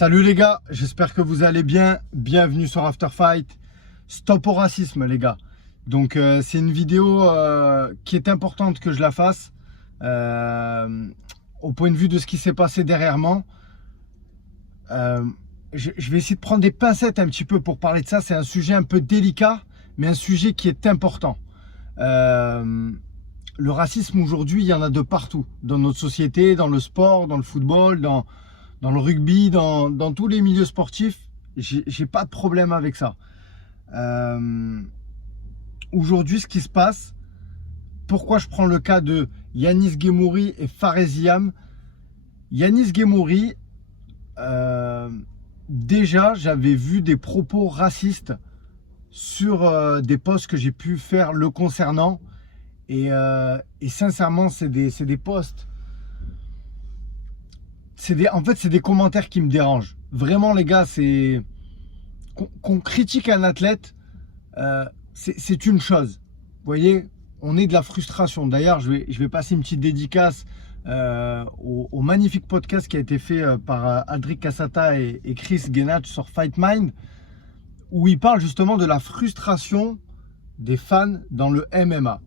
Salut les gars, j'espère que vous allez bien. Bienvenue sur After Fight. Stop au racisme les gars. Donc c'est une vidéo qui est importante que je la fasse au point de vue de ce qui s'est passé derrière moi. Je vais essayer de prendre des pincettes un petit peu pour parler de ça. C'est un sujet un peu délicat, mais un sujet qui est important. Le racisme aujourd'hui, il y en a de partout. Dans notre société, dans le sport, dans le football, dans le rugby, dans tous les milieux sportifs. J'ai pas de problème avec ça. Aujourd'hui, ce qui se passe, pourquoi je prends le cas de Yanis Guémouri et Faresiam. Yanis Guémouri, déjà, j'avais vu des propos racistes sur des posts que j'ai pu faire le concernant. Et sincèrement, c'est des posts. En fait, c'est des commentaires qui me dérangent. Vraiment, les gars, c'est qu'on critique un athlète, c'est une chose. Vous voyez, on est de la frustration. D'ailleurs, je vais passer une petite dédicace au magnifique podcast qui a été fait par Aldric Cassata et Chris Guénach sur Fight Mind, où ils parlent justement de la frustration des fans dans le MMA.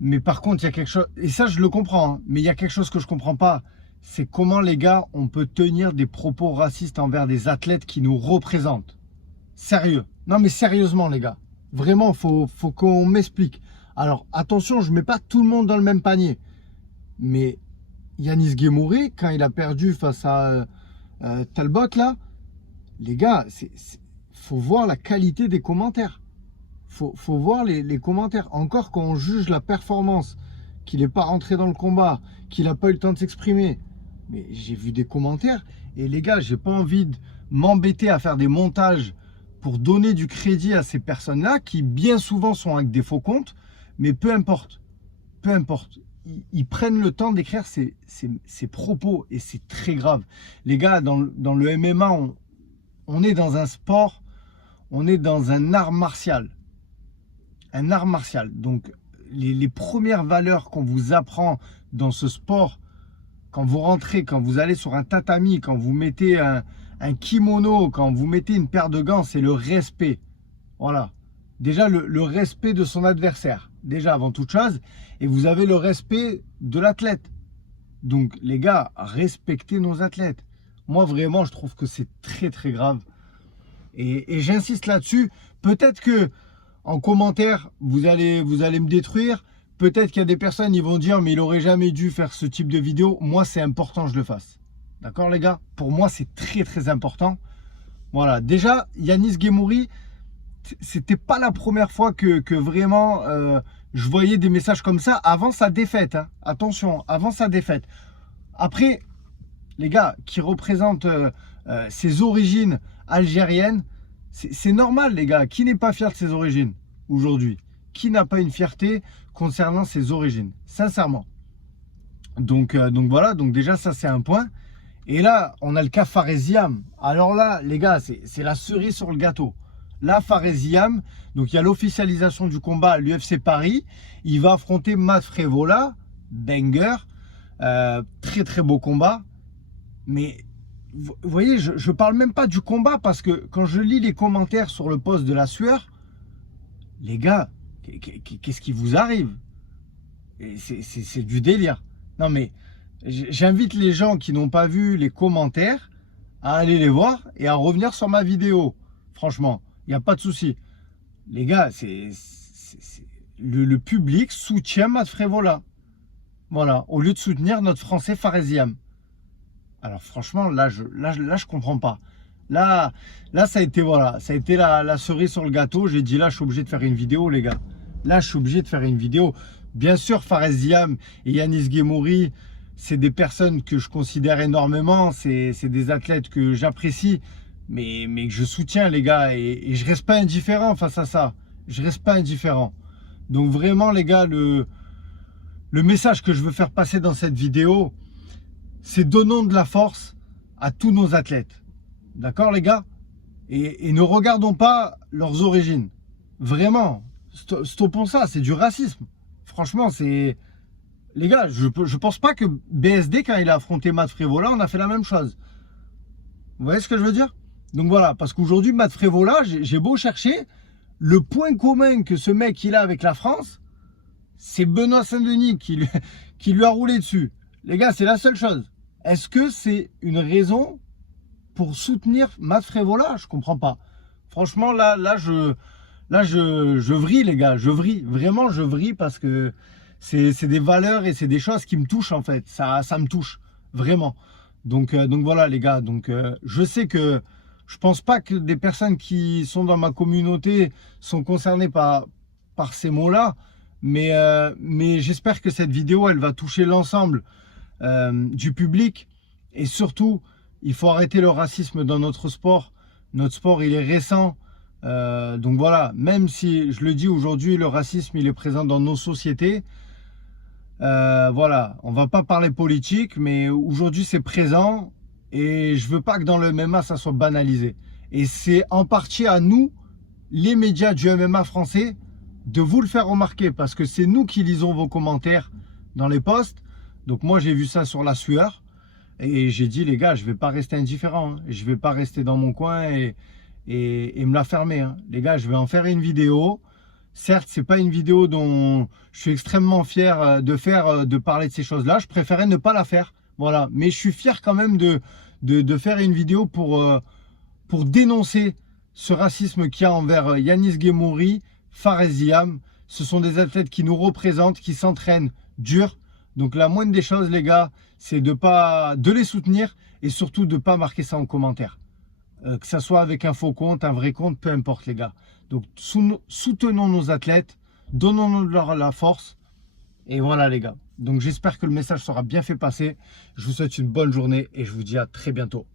Mais par contre, il y a quelque chose, et ça je le comprends, hein, mais il y a quelque chose que je ne comprends pas, c'est comment les gars, on peut tenir des propos racistes envers des athlètes qui nous représentent. Sérieux. Non mais sérieusement les gars, vraiment, faut qu'on m'explique. Alors attention, je ne mets pas tout le monde dans le même panier, mais Yanis Guémouri, quand il a perdu face à Talbot là, les gars, faut voir la qualité des commentaires. Faut voir les commentaires. Encore quand on juge la performance, qu'il n'est pas rentré dans le combat, qu'il n'a pas eu le temps de s'exprimer. Mais j'ai vu des commentaires. Et les gars, j'ai pas envie de m'embêter à faire des montages pour donner du crédit à ces personnes-là qui bien souvent sont avec des faux comptes. Mais peu importe. Peu importe. Ils prennent le temps d'écrire ces propos. Et c'est très grave. Les gars, dans le MMA, on est dans un sport, on est dans un art martial. Un art martial. Donc, les premières valeurs qu'on vous apprend dans ce sport, quand vous rentrez, quand vous allez sur un tatami, quand vous mettez un kimono, quand vous mettez une paire de gants, c'est le respect. Voilà. Déjà, le respect de son adversaire. Déjà, avant toute chose. Et vous avez le respect de l'athlète. Donc, les gars, respectez nos athlètes. Moi, vraiment, je trouve que c'est très, très grave. Et j'insiste là-dessus. Peut-être que en commentaire, vous allez me détruire. Peut-être qu'il y a des personnes qui vont dire mais il aurait jamais dû faire ce type de vidéo. Moi, c'est important que je le fasse. D'accord, les gars? Pour moi, c'est très, très important. Voilà. Déjà, Yanis Guémouri, c'était pas la première fois que vraiment je voyais des messages comme ça avant sa défaite. Hein. Attention, avant sa défaite. Après, les gars, qui représentent ses origines algériennes, c'est normal les gars, qui n'est pas fier de ses origines aujourd'hui? Qui n'a pas une fierté concernant ses origines? Sincèrement. Donc voilà, donc déjà ça c'est un point. Et là, on a le cas Faresiam. Alors là, les gars, c'est la cerise sur le gâteau. Là, Faresiam, donc il y a l'officialisation du combat à l'UFC Paris. Il va affronter Matt Frevola, banger. Très très beau combat. Mais vous voyez, je parle même pas du combat parce que quand je lis les commentaires sur le post de la sueur, les gars, qu'est-ce qui vous arrive? C'est du délire. Non mais, j'invite les gens qui n'ont pas vu les commentaires à aller les voir et à revenir sur ma vidéo. Franchement, il n'y a pas de souci. Les gars, le public soutient Matt Frevola. Voilà, au lieu de soutenir notre Français Faresiam. Alors franchement, là je comprends pas. Là ça a été, voilà, ça a été la cerise sur le gâteau. J'ai dit là, je suis obligé de faire une vidéo, les gars. Là, je suis obligé de faire une vidéo. Bien sûr, Faresiam et Yanis Guémouri, c'est des personnes que je considère énormément. C'est des athlètes que j'apprécie, mais que je soutiens, les gars. Et je reste pas indifférent face à ça. Je reste pas indifférent. Donc vraiment, les gars, le message que je veux faire passer dans cette vidéo, c'est donnons de la force à tous nos athlètes. D'accord, les gars? Et ne regardons pas leurs origines. Vraiment, stoppons ça, c'est du racisme. Franchement, c'est... Les gars, je pense pas que BSD, quand il a affronté Matt Frevola, on a fait la même chose. Vous voyez ce que je veux dire? Donc voilà, parce qu'aujourd'hui, Matt Frévola, j'ai beau chercher, le point commun que ce mec il a avec la France, c'est Benoît Saint-Denis qui lui a roulé dessus. Les gars, c'est la seule chose. Est-ce que c'est une raison pour soutenir Matt Frévola? Je comprends pas. Franchement, là, je vrille, les gars. Je vrille. Vraiment, je vrille parce que c'est des valeurs et c'est des choses qui me touchent, en fait. Ça me touche. Vraiment. Donc voilà, les gars. Donc, je sais que je pense pas que des personnes qui sont dans ma communauté sont concernées par ces mots-là. Mais j'espère que cette vidéo, elle va toucher l'ensemble du public. Et surtout, il faut arrêter le racisme dans notre sport. Notre sport, il est récent. Donc voilà, même si, je le dis aujourd'hui, le racisme, il est présent dans nos sociétés. Voilà, on va pas parler politique, mais aujourd'hui, c'est présent. Et je veux pas que dans le MMA, ça soit banalisé. Et c'est en partie à nous, les médias du MMA français, de vous le faire remarquer. Parce que c'est nous qui lisons vos commentaires dans les posts. Donc moi, j'ai vu ça sur la sueur. Et j'ai dit, les gars, je vais pas rester indifférent. Hein. Je vais pas rester dans mon coin et me la fermer. Hein. Les gars, je vais en faire une vidéo. Certes, c'est pas une vidéo dont je suis extrêmement fier de parler de ces choses-là. Je préférais ne pas la faire. Voilà. Mais je suis fier quand même de faire une vidéo pour dénoncer ce racisme qu'il y a envers Yanis Guémouri, Fares Ziam. Ce sont des athlètes qui nous représentent, qui s'entraînent dur. Donc la moindre des choses, les gars, c'est de les soutenir et surtout de ne pas marquer ça en commentaire. Que ça soit avec un faux compte, un vrai compte, peu importe, les gars. Donc soutenons nos athlètes, donnons-leur la force. Et voilà, les gars. Donc j'espère que le message sera bien fait passer. Je vous souhaite une bonne journée et je vous dis à très bientôt.